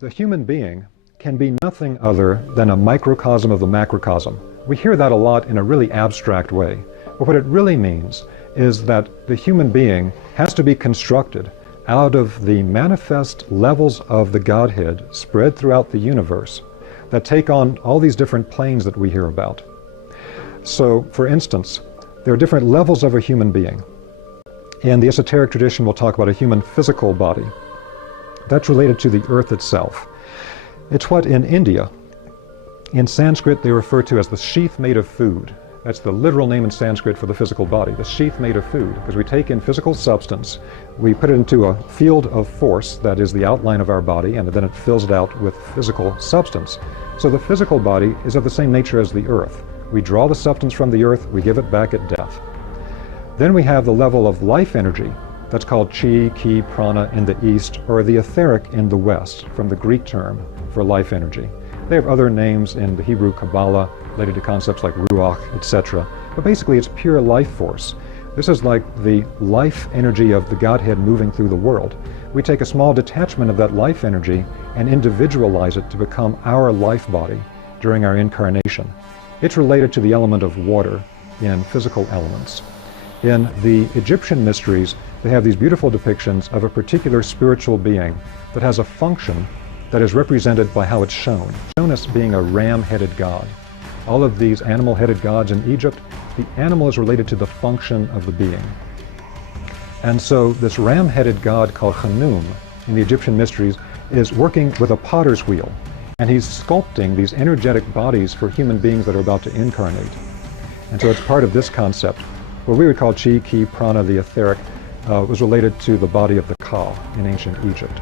The human being can be nothing other than a microcosm of the macrocosm. We hear that a lot in a really abstract way, but what it really means is that the human being has to be constructed out of the manifest levels of the Godhead spread throughout the universe that take on all these different planes that we hear about. So, for instance, there are different levels of a human being. In the esoteric tradition, we'll talk about a human physical body. That's related to the earth itself. It's what in India, in Sanskrit, they refer to as the sheath made of food. That's the literal name in Sanskrit for the physical body, the sheath made of food, because we take in physical substance, we put it into a field of force that is the outline of our body, and then it fills it out with physical substance. So the physical body is of the same nature as the earth. We draw the substance from the earth, we give it back at death. Then we have the level of life energy, that's called chi, ki, prana in the East, or the etheric in the West, from the Greek term for life energy. They have other names in the Hebrew Kabbalah related to concepts like ruach, etc. But basically it's pure life force. This is like the life energy of the Godhead moving through the world. We take a small detachment of that life energy and individualize it to become our life body during our incarnation. It's related to the element of water in physical elements. In the Egyptian mysteries, they have these beautiful depictions of a particular spiritual being that has a function that is represented by how it's shown as being a ram-headed god. All of these animal-headed gods in Egypt, the animal is related to the function of the being. And so this ram-headed god called Khnum in the Egyptian mysteries is working with a potter's wheel, and he's sculpting these energetic bodies for human beings that are about to incarnate. And so it's part of this concept. What we would call chi, ki, prana, the etheric, was related to the body of the Ka in ancient Egypt.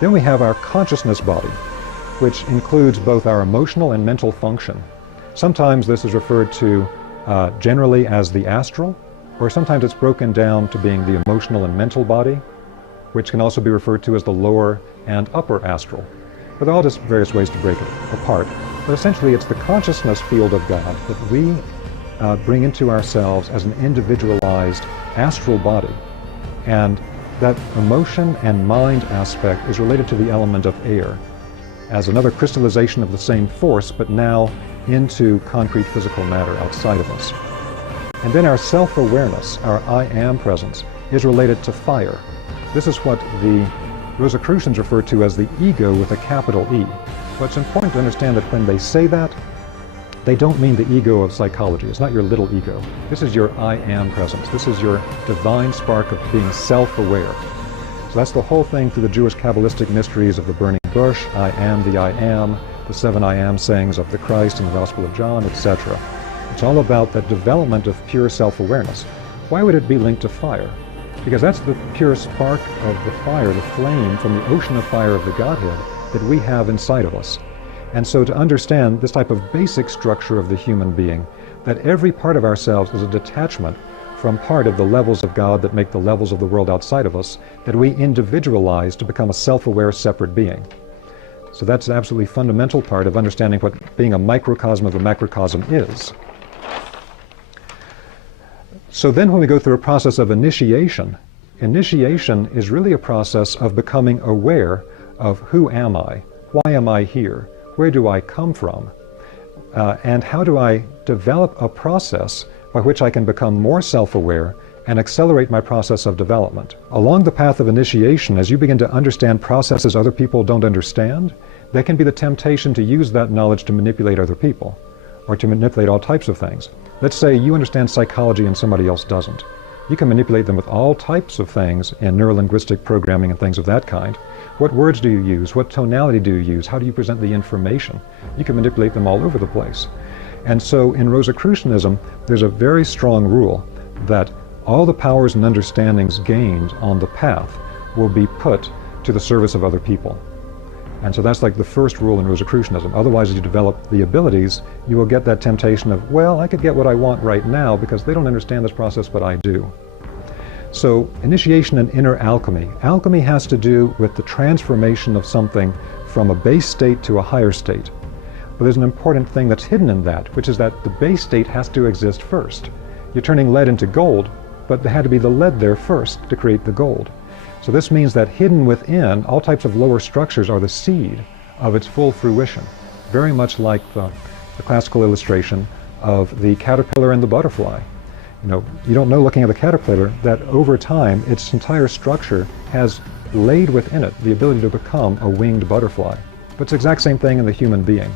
Then we have our consciousness body, which includes both our emotional and mental function. Sometimes this is referred to generally as the astral, or sometimes it's broken down to being the emotional and mental body, which can also be referred to as the lower and upper astral. But there are all just various ways to break it apart. But essentially it's the consciousness field of God that we bring into ourselves as an individualized astral body. And that emotion and mind aspect is related to the element of air as another crystallization of the same force, but now into concrete physical matter outside of us. And then our self-awareness, our I am presence, is related to fire. This is what the Rosicrucians refer to as the ego with a capital E. But it's important to understand that when they say that, they don't mean the ego of psychology. It's not your little ego. This is your I am presence. This is your divine spark of being self-aware. So that's the whole thing through the Jewish Kabbalistic mysteries of the burning bush, I am, the 7 I am sayings of the Christ in the Gospel of John, etc. It's all about that development of pure self-awareness. Why would it be linked to fire? Because that's the pure spark of the fire, the flame from the ocean of fire of the Godhead that we have inside of us. And so to understand this type of basic structure of the human being, that every part of ourselves is a detachment from part of the levels of God that make the levels of the world outside of us, that we individualize to become a self-aware separate being. So that's an absolutely fundamental part of understanding what being a microcosm of a macrocosm is. So then when we go through a process of initiation, initiation is really a process of becoming aware of who am I, why am I here, where do I come from, and how do I develop a process by which I can become more self-aware and accelerate my process of development. Along the path of initiation, as you begin to understand processes other people don't understand, there can be the temptation to use that knowledge to manipulate other people, or to manipulate all types of things. Let's say you understand psychology and somebody else doesn't. You can manipulate them with all types of things in neurolinguistic programming and things of that kind. What words do you use? What tonality do you use? How do you present the information? You can manipulate them all over the place. And so in Rosicrucianism, there's a very strong rule that all the powers and understandings gained on the path will be put to the service of other people. And so that's like the first rule in Rosicrucianism. Otherwise, as you develop the abilities, you will get that temptation of, well, I could get what I want right now because they don't understand this process, but I do. So initiation and inner alchemy. Alchemy has to do with the transformation of something from a base state to a higher state. But there's an important thing that's hidden in that, which is that the base state has to exist first. You're turning lead into gold, but there had to be the lead there first to create the gold. So this means that hidden within, all types of lower structures are the seed of its full fruition, very much like the classical illustration of the caterpillar and the butterfly. You don't know looking at the caterpillar that over time its entire structure has laid within it the ability to become a winged butterfly. But it's the exact same thing in the human being,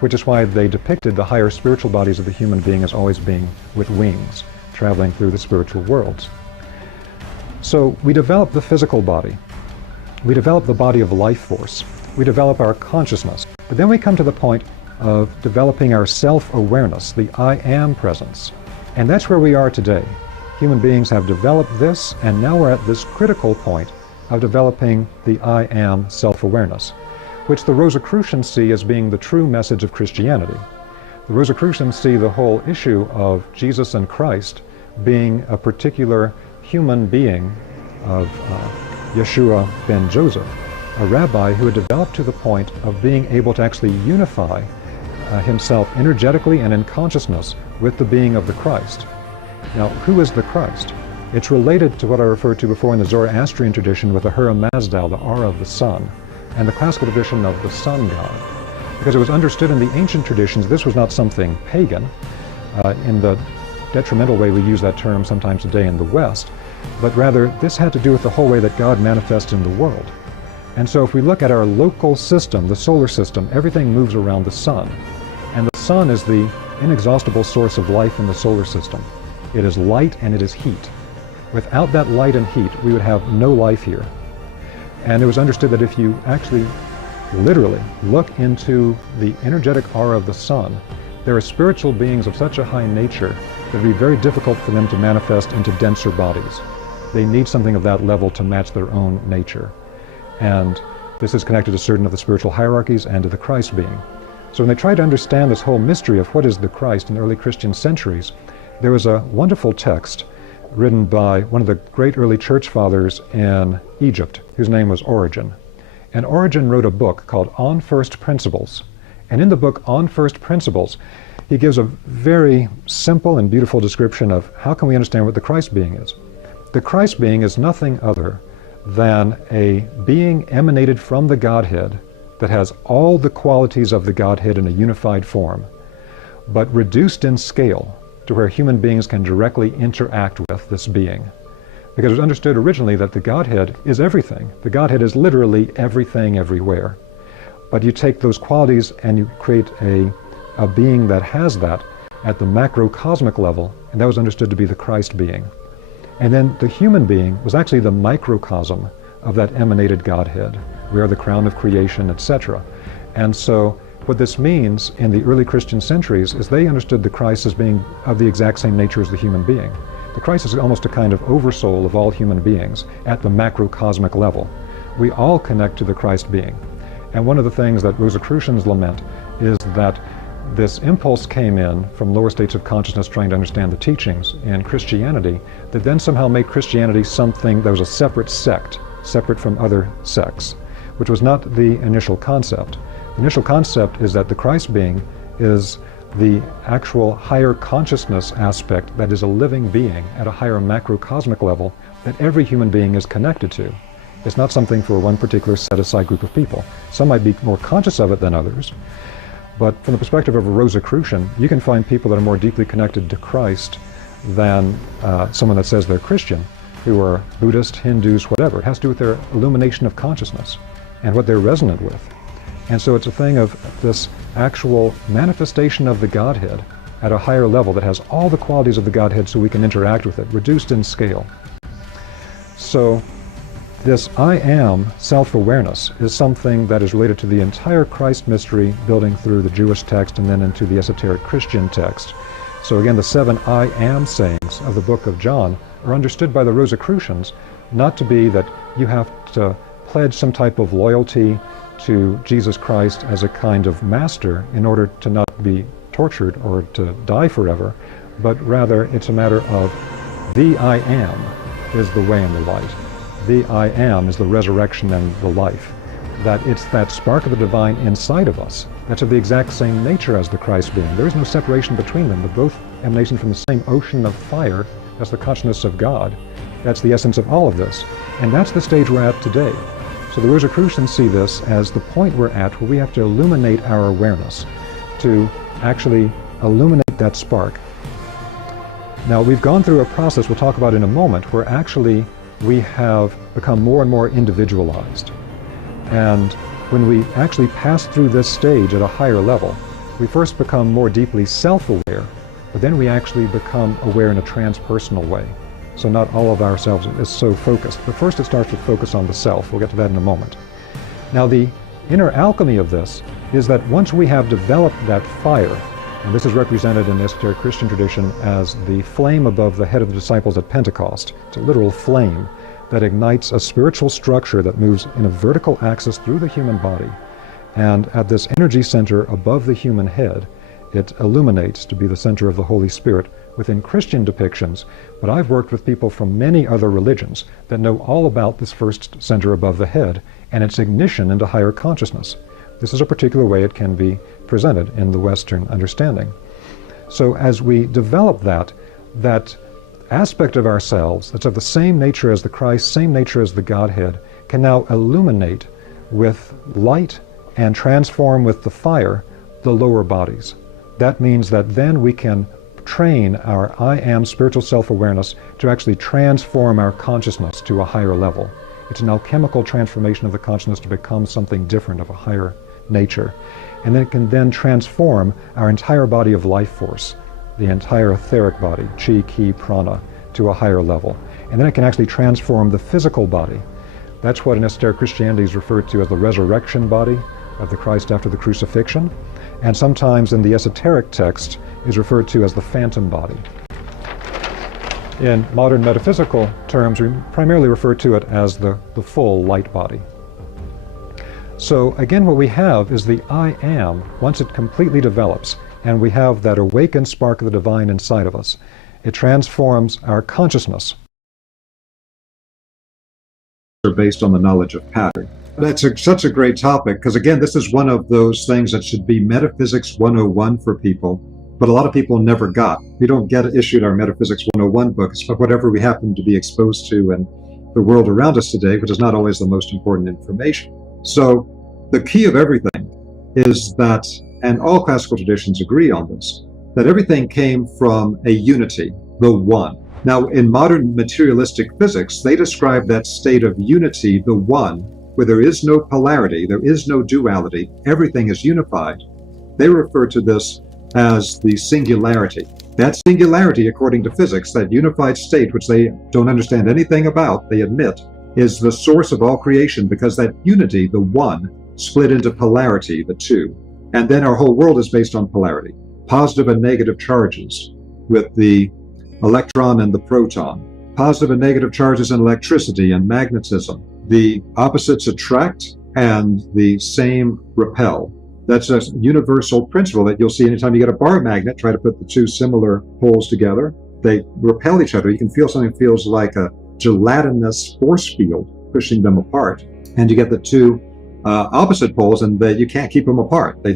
which is why they depicted the higher spiritual bodies of the human being as always being with wings, traveling through the spiritual worlds. So we develop the physical body. We develop the body of life force. We develop our consciousness. But then we come to the point of developing our self-awareness, the I am presence. And that's where we are today. Human beings have developed this, and now we're at this critical point of developing the I am self-awareness, which the Rosicrucians see as being the true message of Christianity. The Rosicrucians see the whole issue of Jesus and Christ being a particular human being of Yeshua ben Joseph, a rabbi who had developed to the point of being able to actually unify himself energetically and in consciousness with the being of the Christ. Now, who is the Christ? It's related to what I referred to before in the Zoroastrian tradition with the Hura Mazdal, the aura of the sun, and the classical tradition of the sun god. Because it was understood in the ancient traditions this was not something pagan, in the detrimental way we use that term sometimes today in the West, but rather this had to do with the whole way that God manifests in the world. And so if we look at our local system, the solar system, everything moves around the sun. And the sun is the inexhaustible source of life in the solar system. It is light and it is heat. Without that light and heat, we would have no life here. And it was understood that if you actually literally look into the energetic aura of the sun, there are spiritual beings of such a high nature that it would be very difficult for them to manifest into denser bodies. They need something of that level to match their own nature. And this is connected to certain of the spiritual hierarchies and to the Christ being. So when they tried to understand this whole mystery of what is the Christ in early Christian centuries, there was a wonderful text written by one of the great early church fathers in Egypt, whose name was Origen. And Origen wrote a book called On First Principles. And in the book On First Principles, he gives a very simple and beautiful description of how can we understand what the Christ being is. The Christ being is nothing other than a being emanated from the Godhead that has all the qualities of the Godhead in a unified form, but reduced in scale to where human beings can directly interact with this being. Because it was understood originally that the Godhead is everything. The Godhead is literally everything everywhere. But you take those qualities and you create a being that has that at the macrocosmic level, and that was understood to be the Christ being. And then the human being was actually the microcosm of that emanated Godhead. We are the crown of creation, etc. And so what this means in the early Christian centuries is they understood the Christ as being of the exact same nature as the human being. The Christ is almost a kind of oversoul of all human beings at the macrocosmic level. We all connect to the Christ being. And one of the things that Rosicrucians lament is that this impulse came in from lower states of consciousness trying to understand the teachings in Christianity that then somehow made Christianity something that was a separate sect, separate from other sects, which was not the initial concept. The initial concept is that the Christ being is the actual higher consciousness aspect that is a living being at a higher macrocosmic level that every human being is connected to. It's not something for one particular set-aside group of people. Some might be more conscious of it than others, but from the perspective of a Rosicrucian, you can find people that are more deeply connected to Christ than someone that says they're Christian, who are Buddhist, Hindus, whatever. It has to do with their illumination of consciousness and what they're resonant with. And so it's a thing of this actual manifestation of the Godhead at a higher level that has all the qualities of the Godhead so we can interact with it, reduced in scale. So this I am self-awareness is something that is related to the entire Christ mystery, building through the Jewish text and then into the esoteric Christian text. So again, the 7 I am sayings of the book of John are understood by the Rosicrucians not to be that you have to pledge some type of loyalty to Jesus Christ as a kind of master in order to not be tortured or to die forever, but rather it's a matter of the I am is the way and the light. The I am is the resurrection and the life. That it's that spark of the divine inside of us that's of the exact same nature as the Christ being. There is no separation between them. They're both emanations from the same ocean of fire as the consciousness of God. That's the essence of all of this. And that's the stage we're at today. So the Rosicrucians see this as the point we're at where we have to illuminate our awareness, to actually illuminate that spark. Now, we've gone through a process we'll talk about in a moment where actually we have become more and more individualized. And when we actually pass through this stage at a higher level, we first become more deeply self-aware, but then we actually become aware in a transpersonal way. So not all of ourselves is so focused. But first it starts with focus on the self. We'll get to that in a moment. Now, the inner alchemy of this is that once we have developed that fire, and this is represented in the esoteric Christian tradition as the flame above the head of the disciples at Pentecost. It's a literal flame that ignites a spiritual structure that moves in a vertical axis through the human body. And at this energy center above the human head, it illuminates to be the center of the Holy Spirit within Christian depictions. But I've worked with people from many other religions that know all about this first center above the head and its ignition into higher consciousness. This is a particular way it can be presented in the Western understanding. So as we develop that aspect of ourselves that's of the same nature as the Christ, same nature as the Godhead, can now illuminate with light and transform with the fire the lower bodies. That means that then we can train our I am spiritual self-awareness to actually transform our consciousness to a higher level. It's an alchemical transformation of the consciousness to become something different, of a higher nature. And then it can then transform our entire body of life force, the entire etheric body, chi, ki, prana, to a higher level. And then it can actually transform the physical body. That's what in esoteric Christianity is referred to as the resurrection body of the Christ after the crucifixion. And sometimes in the esoteric text is referred to as the phantom body. In modern metaphysical terms, we primarily refer to it as the full light body. So again, what we have is the I am, once it completely develops, and we have that awakened spark of the divine inside of us, it transforms our consciousness. Based on the knowledge of pattern. That's such a great topic, because again, this is one of those things that should be Metaphysics 101 for people, but a lot of people never got. We don't get issued our Metaphysics 101 books, but whatever we happen to be exposed to in the world around us today, which is not always the most important information. So the key of everything is that, and all classical traditions agree on this, that everything came from a unity, the one. Now, in modern materialistic physics, they describe that state of unity, the one, where there is no polarity, there is no duality, everything is unified. They refer to this as the singularity. That singularity, according to physics, that unified state, which they don't understand anything about, they admit, is the source of all creation, because that unity, the one, split into polarity, the two. And then our whole world is based on polarity. Positive and negative charges with the electron and the proton. Positive and negative charges in electricity and magnetism. The opposites attract and the same repel. That's a universal principle that you'll see anytime you get a bar magnet, try to put the two similar poles together. They repel each other. You can feel something feels like a gelatinous force field pushing them apart. And you get the two opposite poles, and you can't keep them apart. They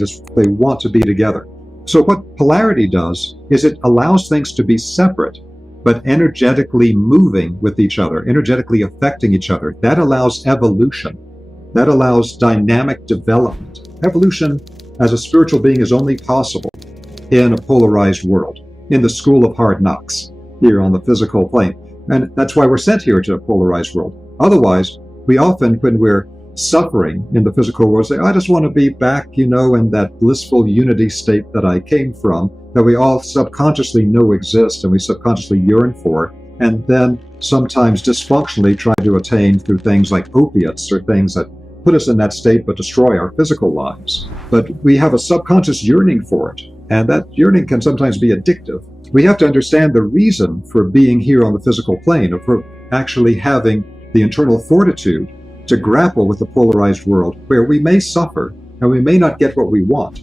want to be together. So what polarity does is it allows things to be separate, but energetically moving with each other, energetically affecting each other. That allows evolution. That allows dynamic development. Evolution as a spiritual being is only possible in a polarized world, in the school of hard knocks, here on the physical plane. And that's why we're sent here to a polarized world. Otherwise, we often, when we're suffering in the physical world, say, I just want to be back, in that blissful unity state that I came from, that we all subconsciously know exists and we subconsciously yearn for, and then sometimes dysfunctionally try to attain through things like opiates or things that put us in that state but destroy our physical lives. But we have a subconscious yearning for it, and that yearning can sometimes be addictive. We have to understand the reason for being here on the physical plane, or for actually having the internal fortitude to grapple with the polarized world, where we may suffer and we may not get what we want,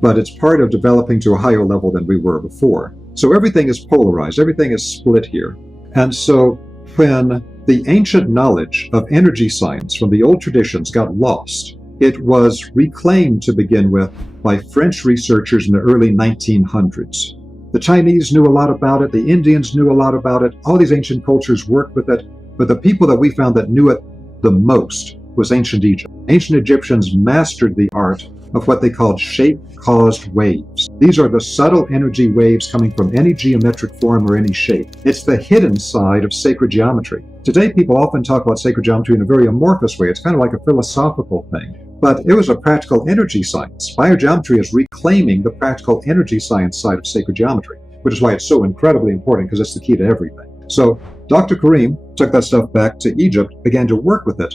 but it's part of developing to a higher level than we were before. So everything is polarized, everything is split here. And so when the ancient knowledge of energy science from the old traditions got lost, it was reclaimed to begin with by French researchers in the early 1900s. The Chinese knew a lot about it. The Indians knew a lot about it. All these ancient cultures worked with it. But the people that we found that knew it the most was ancient Egypt. Ancient Egyptians mastered the art of what they called shape-caused waves. These are the subtle energy waves coming from any geometric form or any shape. It's the hidden side of sacred geometry. Today, people often talk about sacred geometry in a very amorphous way. It's kind of like a philosophical thing. But it was a practical energy science. Biogeometry is reclaiming the practical energy science side of sacred geometry, which is why it's so incredibly important, because it's the key to everything. So Dr. Karim took that stuff back to Egypt, began to work with it,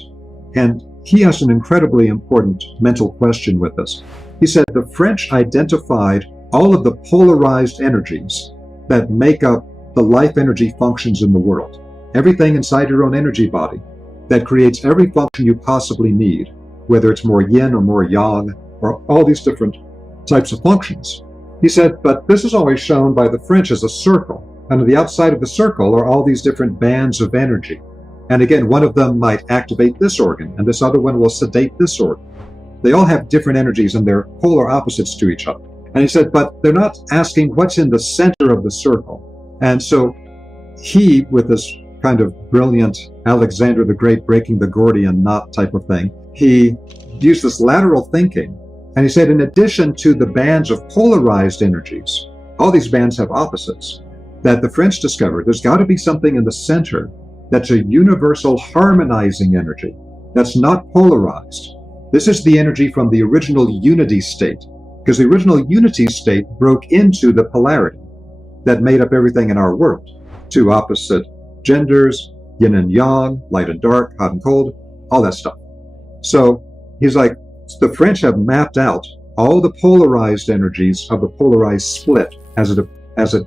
and he asked an incredibly important mental question with this. He said the French identified all of the polarized energies that make up the life energy functions in the world. Everything inside your own energy body that creates every function you possibly need, whether it's more yin or more yang, or all these different types of functions. He said, but this is always shown by the French as a circle. And on the outside of the circle are all these different bands of energy. And again, one of them might activate this organ, and this other one will sedate this organ. They all have different energies, and they're polar opposites to each other. And he said, but they're not asking what's in the center of the circle. And so he, with this kind of brilliant Alexander the Great breaking the Gordian knot type of thing, he used this lateral thinking. And he said, in addition to the bands of polarized energies, all these bands have opposites, that the French discovered there's got to be something in the center that's a universal harmonizing energy that's not polarized. This is the energy from the original unity state, because the original unity state broke into the polarity that made up everything in our world. Two opposite genders, yin and yang, light and dark, hot and cold, all that stuff. So he's like, the French have mapped out all the polarized energies of the polarized split as it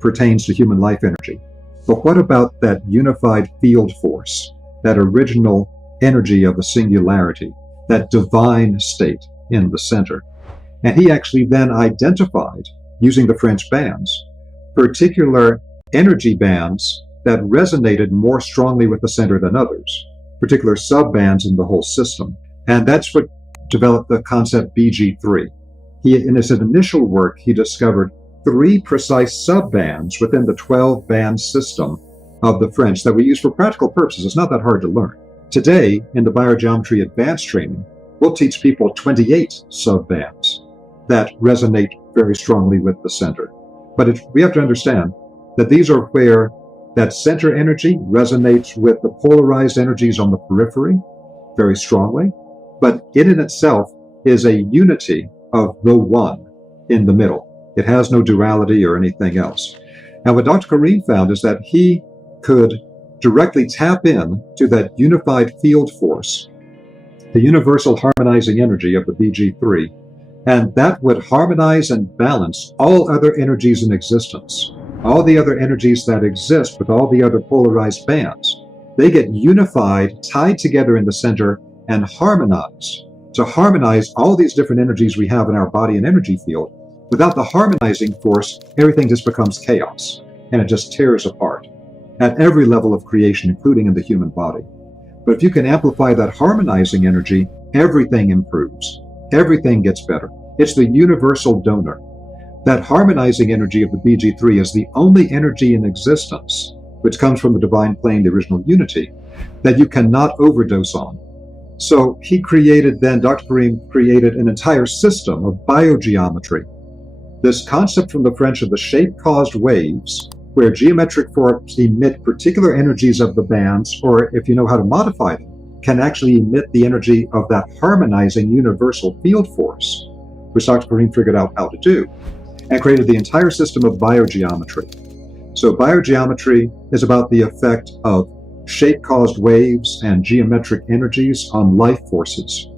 pertains to human life energy. But what about that unified field force, that original energy of the singularity, that divine state in the center? And he actually then identified, using the French bands, particular energy bands that resonated more strongly with the center than others, particular sub-bands in the whole system. And that's what developed the concept BG3. In his initial work, he discovered 3 precise sub-bands within the 12-band system of the French that we use for practical purposes. It's not that hard to learn. Today, in the Biogeometry Advanced training, we'll teach people 28 sub-bands that resonate very strongly with the center. But we have to understand that these are where that center energy resonates with the polarized energies on the periphery very strongly, but it in itself is a unity of the one in the middle. It has no duality or anything else. And what Dr. Karim found is that he could directly tap in to that unified field force, the universal harmonizing energy of the BG3, and that would harmonize and balance all other energies in existence. All the other energies that exist with all the other polarized bands, they get unified, tied together in the center, and harmonized. To harmonize all these different energies we have in our body and energy field, without the harmonizing force, everything just becomes chaos, and it just tears apart at every level of creation, including in the human body. But if you can amplify that harmonizing energy, everything improves. Everything gets better. It's the universal donor. That harmonizing energy of the BG3 is the only energy in existence, which comes from the divine plane, the original unity, that you cannot overdose on. So he created then, Dr. Karim created an entire system of biogeometry. This concept from the French of the shape-caused waves, where geometric forms emit particular energies of the bands, or if you know how to modify them, can actually emit the energy of that harmonizing universal field force, which Dr. Karim figured out how to do, and created the entire system of biogeometry. So biogeometry is about the effect of shape-caused waves and geometric energies on life forces.